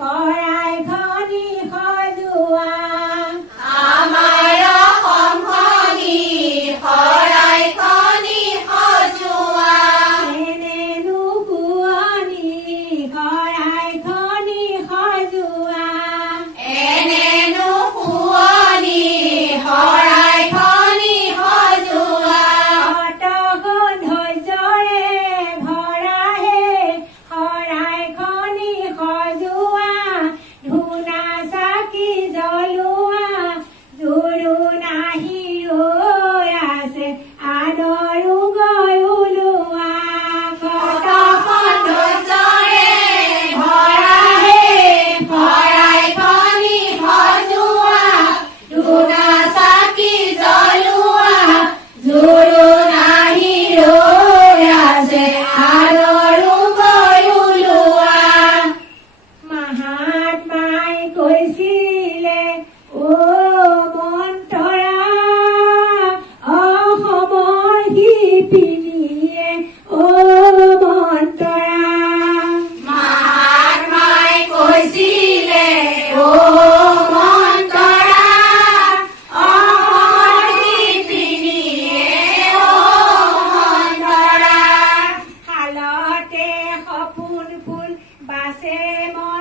শৰাই খনি সজোৱা আমাৰ অসমখনি শৰাই খনি সজোৱা এনেনো শুৱনি শৰাই খনি সজোৱা এনেনো শুৱনি শৰাই খনি সজোৱা অতগুণ ধৈৰ্য্যৰে ভৰাহে শৰাই খনি সজোৱা ধূনা চাকি জ্বলোৱা জুৰু নাহি ৰৈ আছে আদৰো গৈ ওলোৱা কতখন ধৈৰ্য্যৰে ভৰাহে শৰাই খনি সজোৱা ধূনা চাকি জ্বলোৱা জুৰু নাহি ৰৈ আছে আদৰো গৈ ওলোৱা মহাত্মাই কৈছিলে অ মন্তৰা অসমৰ শিপিনীয়ে অ মন্তৰা মহাত্মাই কৈছিলে অ মন্তৰা অসমৰ শিপিনীয়ে অ মন্তৰা শালতে সপোন ফুল বাছে মন